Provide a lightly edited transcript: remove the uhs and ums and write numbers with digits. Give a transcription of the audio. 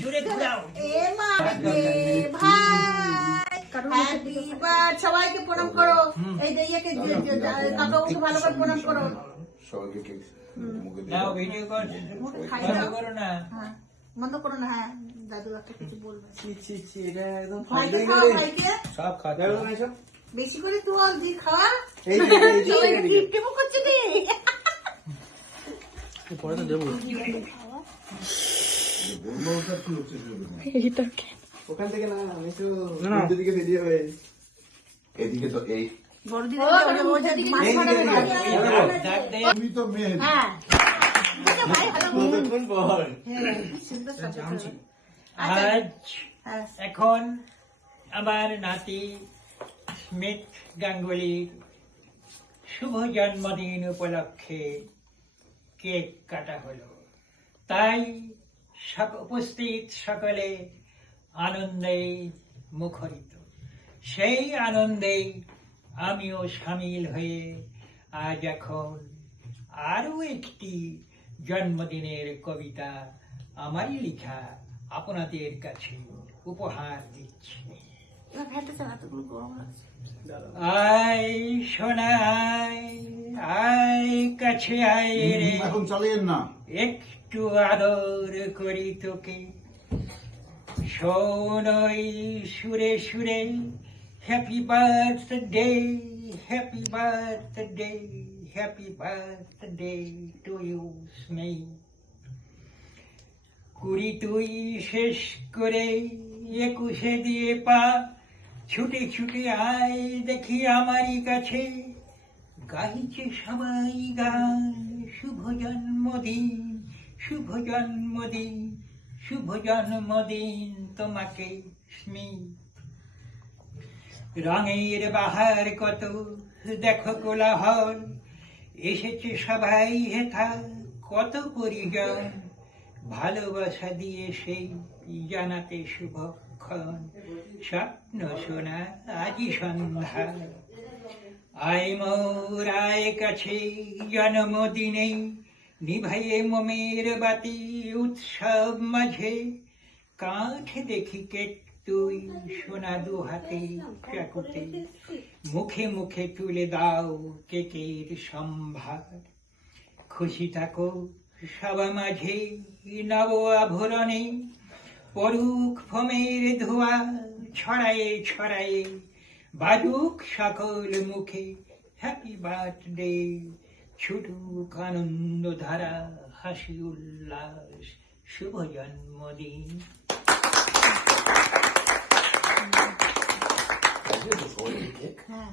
জুড়ে ঘুরাও। এ মা রে ভাই, হ্যাপি বার্থডে, সবাইকে প্রণাম করো। এই দেইয়াকে কাকাকে ভালো করে প্রণাম করো। সবাইকে কেক মুখে দিয়ে নাও ভিডিও কর, খাই বন্ধ দাও। করো না। হ্যাঁ, বন্ধ করো না। হ্যাঁ, দাদু একটা কিছু বলবে। এটা একদম ভাইকে খাও, ভাইকে সব খাওয়া বেশি করে তুই দি খাওয়া। এই সবাইকে গিফট টিপও করছে রে। পরে তো দেবো বলবোটা কি হচ্ছে সেটা ওখান থেকে না আমি তো মধ্যে দিকে বেরিয়ে যাবে এদিকে তো এই বড় দিদি ওই যে মাছ ধরে ডাক দে। তুমি তো মেয়ে হ্যাঁ, ভাই ভালো মেয়ে। কতক্ষণ পর হ্যাঁ, সুন্দর সাথে। আজ হ্যাঁ, এখন আমার নাতি স্মিথ গাঙ্গুলির শুভ জন্মদিন উপলক্ষে কেক কাটা হলো। তাই উপস্থিত সকলে আনন্দে মুখরিত। সেই আনন্দে আমিও সামিল হয়ে আজ এখন আরো একটি জন্মদিনের কবিতা আমারই লেখা আপনাদের কাছে উপহার দিচ্ছি। এবার ফেলতে চালা তো কোনো গরম লাগছে। আয় সোনা আয় কাছে আয় রে, এখন চালিয়েন না একটু আদর করি তোকে। শোনই সুরে সুরে happy birthday, happy birthday, happy birthday to you Sneha. কুড়ি তুই শেষ করে 21 দিয়ে পা, ছুটে ছুটে আয় দেখি আমারই কাছে। গাইছে সবাই গান, শুভ জন্মদিন, শুভ জন্মদিন, শুভ জন্মদিন তোমাকে স্মিথ। রঙের বাহার কত দেখো কোলাহল, এসেছে সবাই হেথা কত পরিজন। ভালোবাসা দিয়ে সেই জানাতে শুভক্ষণ, স্বপ্ন শোনা আজি সন্ধ্যা। আয় মোর আয় কাছে জন্মদিনে, নিভাইয়ে মোমের বাতি উৎসব মাঝে। কাঠ দেখি কেক তুই সোনা দু হাতে চাকুতে, মুখে মুখে তুলে দাও কেকের সম্ভার। খুশি থাকো সব মাঝে নব আভরণে, পরুক ফোমের ধোয়া ছড়ায়ে ছড়ায়ে, বাজুক সকল মুখে হ্যাপি বার্থডে। ছুটুক আনন্দ ধারা হাসি উল্লাস, শুভ জন্মদিন। সবাইকে কেক হ্যাঁ।